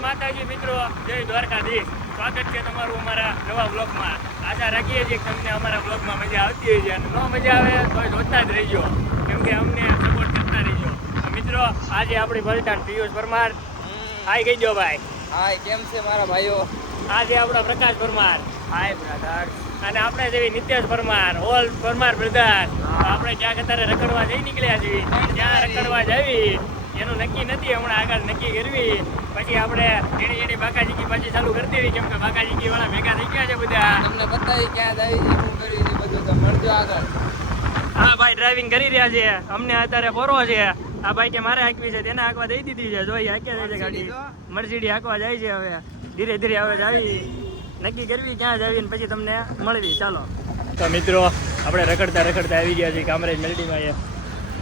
માતાજી મિત્રો જય દ્વારકાધીશ. સ્વાગત છે તમારું અમારા નવા બ્લોગમાં આશા રાખીએ છીએ કે તમને અમારા બ્લોગમાં મજા આવતી હોય છે અને ન મજા આવે તો જોતા જ રહીજો. કેમ કે અમને સપોર્ટ કરતા રહીજો. મિત્રો આજે આપણી પલટાણ પિયુષ પરમાર. હાય કહી દો ભાઈ. હાય કેમ છે મારા ભાઈઓ? આજે આપણો પ્રકાશ પરમાર. હાય બ્રધર. અને આપણે જેવી નિત્યેશ પરમાર ઓલ પરમાર બ્રધર. આપણે ક્યાંક અત્યારે રખડવા જઈ નીકળ્યા છીએ. ત્યાં રખડવા જાવી. એનું નક્કી નથી હમણાં આગળ નક્કી કરવી. પછી આપણે એની એની બાકાજીકી પાછી ચાલુ કરી દેવી કેમ કે બાકાજીકી વાળા ભેગા થઈ ગયા છે બધા. તમને બતાવી ક્યાં છે શું કરી છે બધું તો મળજો આગળ. હા ભાઈ ડ્રાઇવિંગ કરી રહ્યા છે. અમને અત્યારે ફોરવો છે. આ ભાઈ કે મારે હાંકવી છે તેને હાંકવા દઈ દીધી છે. જોઈ હાંક્યા જાય છે ગાડી. મરસીડી હાંકવા જાય છે હવે. ધીરે ધીરે હવે જાવી. નક્કી કરવી ક્યાં જાવી ને પછી તમને મળવી. ચાલો. તો મિત્રો આપણે રખડતા રખડતા આવી ગયા છીએ. કામરેજ મેલડીમાં એ.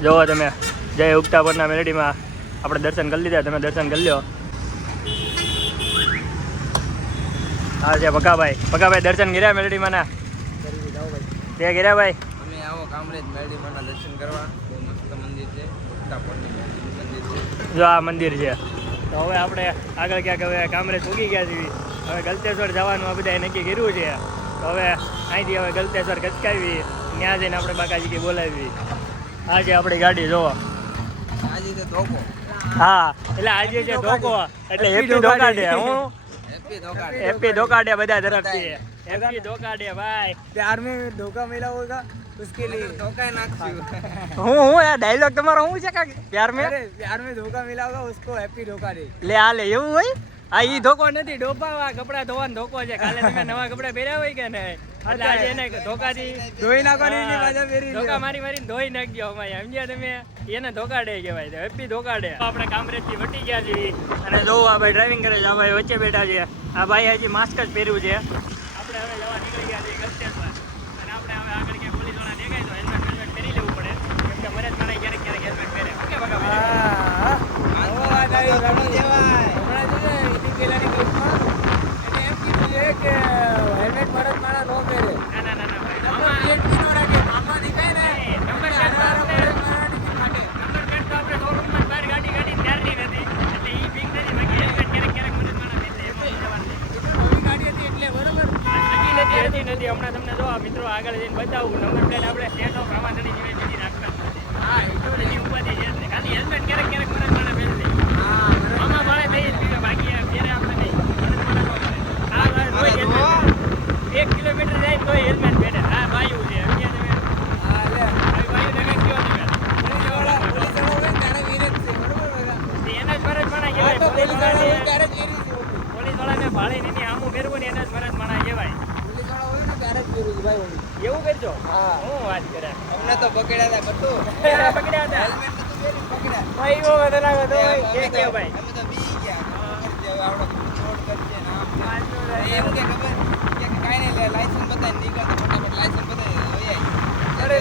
જોવો તમે જય ઉગતા પરના મેલડીમાં. આપણે દર્શન કરી લીધા તમે દર્શન કરી લો. હા છે પકાભાઈ પકાભાઈ દર્શન કર્યા મેલડી માના તે કર્યા ભાઈ? અમે આવો કામરેજ મેરડી માના દર્શન કરવા. બહુ મસ્ત મંદિર છે જો આ મંદિર છે. તો હવે આપણે આગળ ક્યાંક હવે કામરેજ પૂગી ગયા છીએ. હવે ગલતેશ્વર જવાનું આ બધાએ નક્કી કર્યું છે. તો હવે અહીંથી હવે ગલતેશ્વર કચકાવી ત્યાં જઈને આપણે બાકાજી બોલાવી. આ છે આપણી ગાડી જોવો આજે તો ધોકો. હા એટલે આજે છે ધોકો એટલે હેપી ધોકા દે હું હેપી ધોકા હેપી ધોકા દે બધા તરફથી હેપી ધોકા દે ભાઈ प्यार में धोखा मिला होगा उसके लिए ધોકાય નાખશું હું હું આ ડાયલોગ તમારો શું છે કાંઈક પ્યાર મેં अरे प्यार में धोखा मिला होगा उसको हैप्पी धोखा दे લે આ લે એવું હોય આ ઈ ધોકો નથી ડોબાવા કપડા ધોવાનો ધોકો છે કાલે તમે નવા કપડા પહેર્યા હોય કે નહીં એટલે આજે એને ધોકાથી ધોઈ નાખવાની પાછા પહેરી ધોકા મારી મારીને ધોઈ નાખજો અમારે. સમજ્યા તમે? એને ધોકાડે કહેવાય છે. હેપી ધોકાડે. આપણે કામરેજથી વટી ગયા છીએ. અને જો આ ભાઈ ડ્રાઇવિંગ કરે છે આ ભાઈ વચ્ચે બેઠા છે. આ ભાઈ હજી માસ્ક જ પહેર્યું છે. આપણે હવે જવા નીકળી ગયા છીએ ગસ્તેશ્વર અને આપણે હવે આગળ ક્યાંક પોલીસવાળા દેખાય તો હેલ્મેટ હેલ્મેટ પહેરી લેવું પડે કેમ કે મરજ મારે ક્યારેક ક્યારેક હેલ્મેટ પહેરે ઓકે બકા હા, હા. હવે વાત આવી ઘણું જેવાય. હમણાં છે ને એની પહેલાની ક્લિપમાં એને એમ કીધું છે કે હેલ્મેટ મરદ મારા નો પહેરે ના ના ના ના ભાઈ નંબર આમાં- પ્લેટ બી નો રાખે. મામા દેખાય ને નહીં, નંબર એટલે પ્લેટ તો આના આપણે- મરદ મારાની ફાટે. નંબર પ્લેટ તો આપણે શોરૂમમાં જ બહાર ગાડી ગાડી ત્યારની નથી એટલે ઈ બીક નથી બાકી હેલ્મેટ ક્યારેક ક્યારેક મરજ માણસ એટલે એમાં જવાનું નહીં. એ તો નવી ગાડી હતી એટલે બરોબર નથી નથી હતી નથી હમણાં તમને જો આ મિત્રો આગળ જઈને બતાવું. નંબર પ્લેટ આપણે સ્ટેટ ઓફ રમાદણી જેવી બીજી રાખતા જ નથી. હા એ તો બધી ઉપાધિ છે જ નહીં. ખાલી હેલ્મેટ ક્યારેક ક્યારેક મરજ માણસ પહેરી લે. હા બરોબર. આમાં મારે થઈ જ બીજું બાકી આ ઘેરે આપણે નહીં. મરજ માણસ ન પહેરે. આ વાત તોય હેલ્મેટ પહેરે. એક કિલોમીટર જાય તોય હેલ્મેટ પહેરે આ વાયુ છે સમજ્યા તમે હા લે આવી વાયુ તમે કયો તમે પોલીસવાળા પોલીસવાળા હોય ને ત્યારે વીર જ છે બરોબર બધા? એના જ મરજ માણા હા કહેવાય તો પોલીસવાળા હોય પોલીસ ત્યારે જ વીર છે પોલીસ વાળાને ભાળે એની આમું ફેરવું ને એના જ મરજ માણા કહેવાય પોલીસવાળા હોય ને ત્યારે જ વીર છે ભાઈ ઓલી. એવું કરજો. હા. હું વાત કરે. અમને તો પકડ્યા હતા બધું. પેલા પકડ્યા હતા. હેલ્મેટ નતું પહેરી પકડ્યા. ભાઈ ઓ વધારે લાગે તો કે કે ભાઈ? અમે તો બી ગયા. કરજે, આવડો ફ્રોડ કરજે ને એમ કે ખબર? કે કાંઈ નહીં લે લાયસન્સ બતાવીને નીકળો તો ફટાફટ લાયસન્સ બતાવી આવી અરે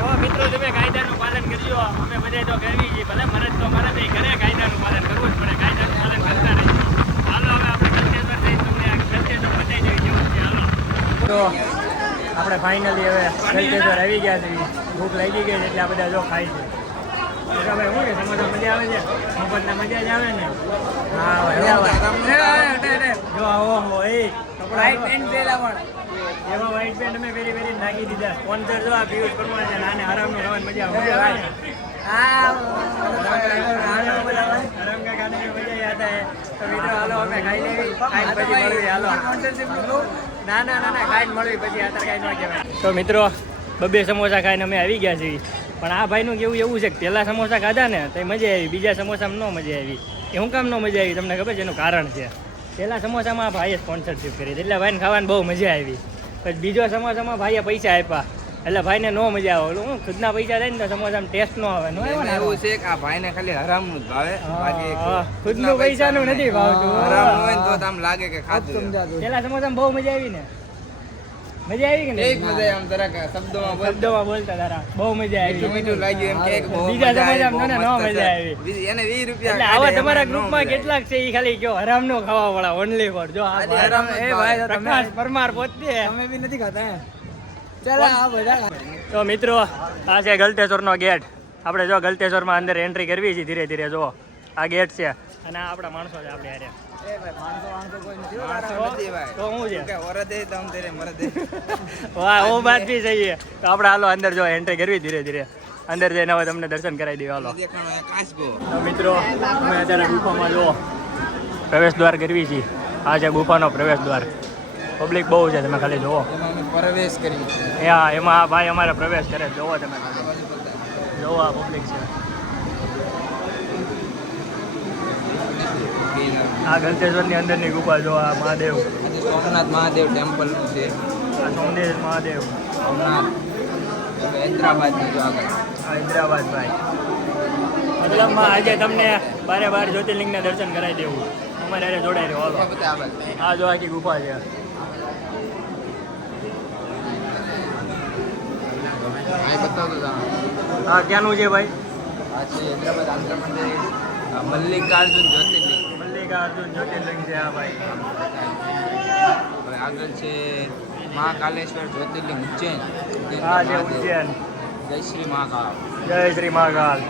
હો મિત્રો તમે કાયદાનું પાલન કરજો. અમે બધા તો કરવી છીએ ભલે મરજ તો મારે ભાઈ ઘરે કાયદાનું પાલન કરવું જ પડે. કાયદાનું પાલન કરતા રહીશું હાલો હવે આપણે ગલતેશ્વર જઈને તમને બતાવી જેવું છે. હાલો. તો આપણે ફાઇનલી હવે જલતેશ્વર આવી ગયા છે ભૂખ લાગી ગઈ છે એટલે આ બધા જો ખાય છે. શું મજા આવે છે? આવે ને? અમે પહેરી પહેરી નાખી દીધા. સ્પોન્સર જો આ પીયુષ પરમાર છે આને મજા આવે. નું, ના ના ના ખાઈને મળવી પછી અત્યારે કાંઈ ન કહેવાય. તો મિત્રો, બબે સમોસા ખાઈને અમે આવી ગયા છીએ. પણ આ ભાઈનું કેવું એવું છે કે પહેલા સમોસા ખાધા ને તો મજા આવી. બીજા સમોસામાં ન મજા આવી. એ હું કામ ન મજા આવી? તમને ખબર છે, એનું કારણ છે. પહેલા સમોસામાં ભાઈએ સ્પોન્સરશીપ કરી. એટલે ભાઈને ખાવાની બહુ મજા આવી. પછી બીજો સમોસામાં ભાઈએ પૈસા આપ્યા. એટલે ભાઈને નો મજા આવે. હું ખુદના પૈસા થાય ને તો સમોસામાં ટેસ્ટ નો આવે. ન આવે એવું છે કે આ ભાઈને ખાલી હરામનું જ ભાવે. બાકી હા, પૈસા નું નથી ભાવતું. હરામનું હોય તો આમ લાગે કે ખાધું. પેલા સમોસામાં બહુ મજા આવી ને. મજા આવી કે એક મજા આમ જરાક શબ્દોમાં બોલ. શબ્દોમાં બોલતા તારા. બહુ મજા આવી. મીઠું લાગ્યું એમ કે એક બહુ બીજા બહુ મને ન મજા આવી. એને 20 રૂપિયા એટલે આવા તમારા ગ્રુપમાં ગ્રુપમાં કેટલાક છે એ ખાલી કયો હરામનો ખાવા વાળા ઓનલી ફોર જો આ જ એ ભાઈ, તમે- પરમાર પોતે. તમે બી નથી ખાતા. તો મિત્રો આ છે ગલતેશ્વરનો ગેટ. આપણે જો ગલતેશ્વરમાં અંદર એન્ટ્રી કરવી છે ધીરે ધીરે જો આ ગેટ છે. અને આ આપણા માણસો છે આપણે હારે. આપણે હાલો અંદર જો એન્ટ્રી કરવી ધીરે ધીરે. અંદર જઈને હવે તમને દર્શન કરાવી હાલો. તો મિત્રો અમે અત્યારે ગુફામાં જો પ્રવેશ દ્વાર કરવી છીએ આ છે ગુફાનો પ્રવેશ દ્વાર પબ્લિક બહુ છે તમે ખાલી અમે પ્રવેશ કરી. હા એમાં આ ભાઈ અમારે પ્રવેશ કરે. જોવો તમે. જોવો આ પબ્લિક છે. આ ગલતેશ્વરની અંદરની ગુફા જો આ મહાદેવ. સોમનાથ મહાદેવ ટેમ્પલ છે. આ સોમદેવ મહાદેવ. સોમનાથ. હવે હૈદરાબાદનું જો આગળ. હૈદરાબાદ ભાઈ. મતલબમાં આજે તમને બારે બાર જ્યોતિર્લિંગના દર્શન કરાવી દેવું. અમારે જોડાઈ રહ્યો હાલો. આ જો આખી ગુફા છે આ બતાવતો હતા આ ક્યાંનું છે ભાઈ? હૈદરાબાદ આંધ્રપ્રદેશ આ મલ્લિકાર્જુન જ્યોતિર્લિંગ. મલ્લિકાર્જુન જ્યોતિર્લિંગ છે આ ભાઈ. આગળ છે મહાકાલેશ્વર જ્યોતિર્લિંગ ઉજ્જૈન. આ છે ઉજ્જૈન. જય શ્રી મહાકાલ. જય શ્રી મહાકાલ.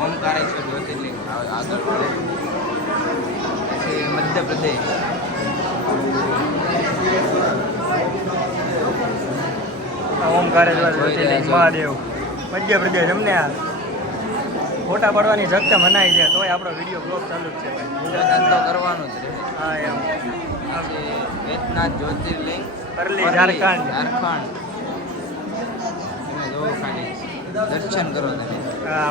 ઓમકારેશ્વર જ્યોતિર્લિંગ. આગળ પછી મધ્યપ્રદેશ. ઓમકારેશ્વર જ્યોતિર્લિંગ મહાદેવ. મધ્યપ્રદેશ અમને આ. ફોટા પાડવાની શક્ત મનાય છે તોય આપણો વીડિયો બ્લોગ ચાલુ જ છે ભાઈ. તો કરવાનું જ હા એમ. વેદનાથ જ્યોતિર્લિંગ અરલી, ઝારખંડ. ઝારખંડ. તમે જોવો ખાલી. દર્શન કરો તમે.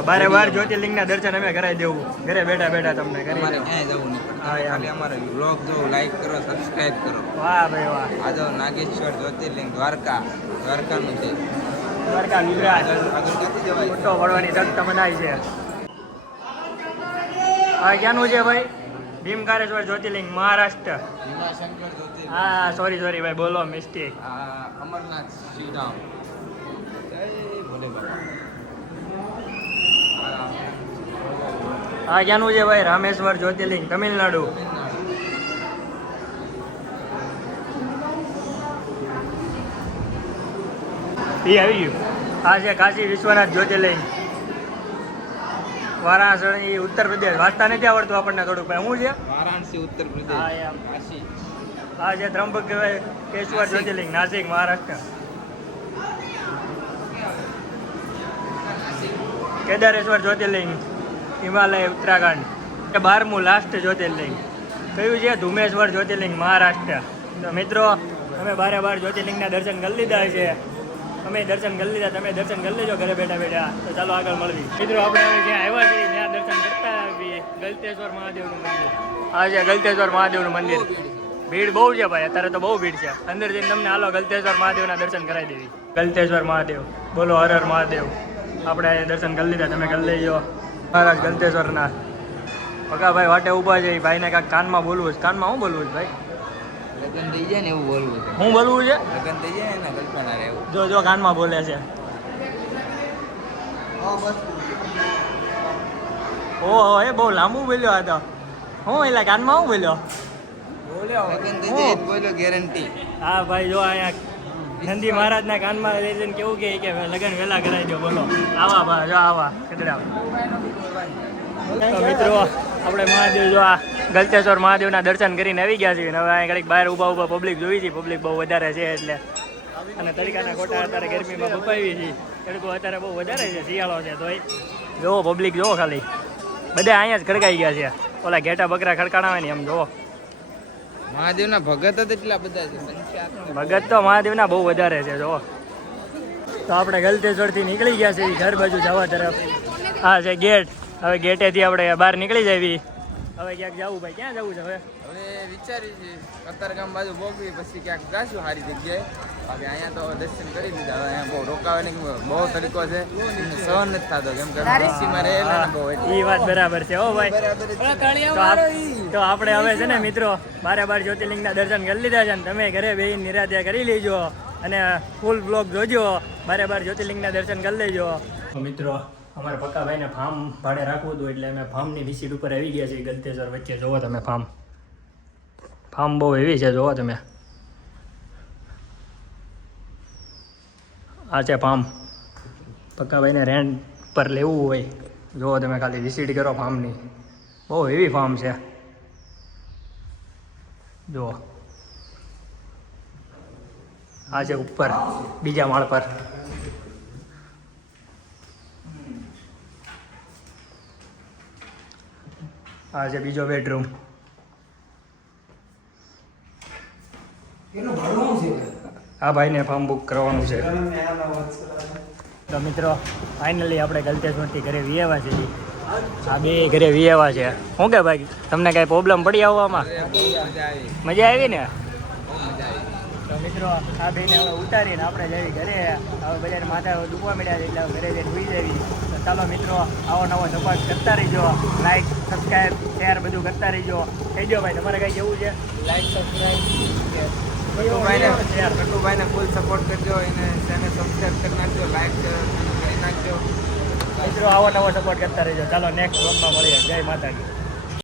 બારે બાર જ્યોતિર્લિંગના દર્શન અમે કરાવી દેવું. ઘરે બેઠા બેઠા તમને કરી અમારે ક્યાંય જવું નહીં હા. ખાલી અમારે બ્લોગ જો લાઈક કરો સબસ્ક્રાઇબ કરો. વાહ ભાઈ વાહ. આ જો નાગેશ્વર જ્યોતિર્લિંગ દ્વારકા દ્વારકાનું છે. દ્વારકા ગુજરાત. આગળ ક્યાંથી જવાય? ફોટો પડવાની શક્ત મનાય છે. હા ક્યાંનું છે ભાઈ? ભીમકારેશ્વર જ્યોતિર્લિંગ મહારાષ્ટ્ર. હા સોરી સોરી ભાઈ બોલો મિસ્ટેક અમરનાથ શિવધામ જય ભોલે બાબા આ હા ક્યાંનું છે ભાઈ રામેશ્વર જ્યોતિર્લિંગ તમિલનાડુ. એ આવી ગયું. આ છે કાશી વિશ્વનાથ જ્યોતિર્લિંગ. વારાણસી ઉત્તર પ્રદેશ. વાંચતા નથી આવડતું આપણને થોડુંક. ભાઈ શું છે? વારાણસી ઉત્તર પ્રદેશ. એમ. કાશી. આ છે ત્રંબકેશ્વર જ્યોતિર્લિંગ નાસિક મહારાષ્ટ્ર. કેદારેશ્વર જ્યોતિર્લિંગ. હિમાલય, ઉત્તરાખંડ એ બારમું લાસ્ટ જ્યોતિર્લિંગ. કયું છે? ધુમેશ્વર જ્યોતિર્લિંગ, મહારાષ્ટ્ર. તો મિત્રો, અમે બારે બાર જ્યોતિર્લિંગના દર્શન કરી લીધા છે. અમે દર્શન કરી લીધા, તમે દર્શન કરી લેજો ઘરે બેઠા બેઠા. તો ચાલો આગળ મળવી. મિત્રો, આપણે હવે જ્યાં આવ્યા છીએ, ત્યાં દર્શન કરતા આવીએ. ગલતેશ્વર મહાદેવનું મંદિર. આ છે ગલતેશ્વર મહાદેવનું મંદિર. ભીડ બહુ છે ભાઈ, અત્યારે તો બહુ ભીડ છે. અંદર જઈને તમને હાલો ગલતેશ્વર મહાદેવના દર્શન કરાવી દેવી. ગલતેશ્વર મહાદેવ. બોલો હર હર મહાદેવ. આપણે દર્શન કરી લીધા, તમે કરી લેજો. મહારાજ ગલતેશ્વરના પકા ભાઈ વાટે ઊભા છે એ ભાઈને કાંઈક કાનમાં બોલવું છે. કાનમાં શું બોલવું છે ભાઈ? લગ્ન થઈ જાય ને એવું બોલવું છે. હું બોલવું છે? લગ્ન થઈ જાય ને કલ્પના રહેવું જો જો કાનમાં બોલે છે. ઓહો એ બહુ લાંબુ બોલ્યો આ તો. હું એટલે કાનમાં શું બોલ્યો? જ ગેરંટી હા ભાઈ જો અહીંયા નંદી મહારાજના કાનમાં લઈ જઈને કેવું કે કે લગ્ન વહેલા કરાવી દો, બોલો. આવા ભા જો આવા કચડા મિત્રો, આપણે મહાદેવ જો આ ગલતેશ્વર મહાદેવના દર્શન કરીને આવી ગયા છીએ. હવે અહીંયા ઘડીક બહાર ઊભા ઊભા પબ્લિક જોઈ છે પબ્લિક બહુ વધારે છે એટલે. અને તરીકાના ખોટા અત્યારે ગરમીમાં બપાવી છે તડકો અત્યારે બહુ વધારે છે, શિયાળો છે તોય. જોવો પબ્લિક જોવો ખાલી. બધા અહીંયા જ ખડકાઈ ગયા છે. ઓલા ઘેટા બકરા ખડકાણાવે ને એમ જોવો. મહાદેવના ભગત જ એટલા બધા છે તો ભગત તો મહાદેવના બહુ વધારે છે જો. તો આપણે ગલતેશ્વરથી નીકળી ગયા છે ઘર બાજુ જવા તરફ. હા છે ગેટ. હવે ગેટેથી આપણે બહાર નીકળી જાવી. હવે ક્યાંક જવું ભાઈ ક્યાં જવું છે હવે? હવે વિચારી છે કતારગામ બાજુ ભોગવી પછી ક્યાંક જાશું સારી જગ્યાએ. બાકી અહીંયા તો દર્શન કરી લીધા હવે અહીંયા બહુ રોકાવાની બહુ તરીકો છે. સહન નથી થતો કેમ કે બહુ એ વાત બરાબર છે ઓ ભાઈ. તો આપણે હવે છે ને મિત્રો બારે બાર જ્યોતિર્લિંગના દર્શન કરી લીધા છે ને તમે ઘરે બે નિરાતે કરી લેજો અને ફૂલ બ્લોગ જોજો. બારે બાર જ્યોતિર્લિંગના દર્શન કરી લેજો. મિત્રો, અમારા પક્કાભાઈને ફાર્મ ભાડે રાખવું હતું એટલે અમે ફાર્મની વિસીટ ઉપર આવી ગયા છીએ ગલતેશ્વર વચ્ચે. જોવો તમે ફાર્મ. ફાર્મ બહુ એવી છે, જોવો તમે. આ છે ફાર્મ. પક્કાભાઈને રેન્ટ પર લેવું હોય. જુઓ તમે ખાલી વિસીટ કરો ફાર્મની. બહુ હેવી ફાર્મ છે. જુઓ. આ છે ઉપર બીજા માળ પર. આ છે બીજો બેડરૂમ આ ભાઈને ફોર્મ બુક કરવાનું છે. તો મિત્રો ફાઇનલી આપણે ગલતેશ્વરથી ઘરે વિયાવા છે આ બે ઘરે વિયાવા છે. શું કે ભાઈ તમને કાંઈ પ્રોબ્લેમ પડી આવવામાં? મજા આવી. ને? બહુ મજા આવી. તો મિત્રો આ બેને હવે ઉતારીને આપણે જવી ઘરે. હવે બધાને માથા દુખવા મળ્યા છે એટલે ઘરે જઈને સુઈ જવી. તો ચાલો મિત્રો આવો નવો સપોર્ટ કરતા રહીજો. લાઈક સબસ્ક્રાઈબ શેર બધું કરતા રહીજો. થઈ ગયો ભાઈ તમારે કાંઈ કેવું છે? લાઈક સબસ્ક્રાઈબ કટુભાઈને ફૂલ સપોર્ટ કરજો. એને ચેનલ સબસ્ક્રાઈબ કરી નાખજો લાઈક કરી નાખજો. મિત્રો આવો નવો સપોર્ટ કરતા રહેજો. ચાલો નેક્સ્ટ વ્લોગમાં મળીએ. જય માતાજી.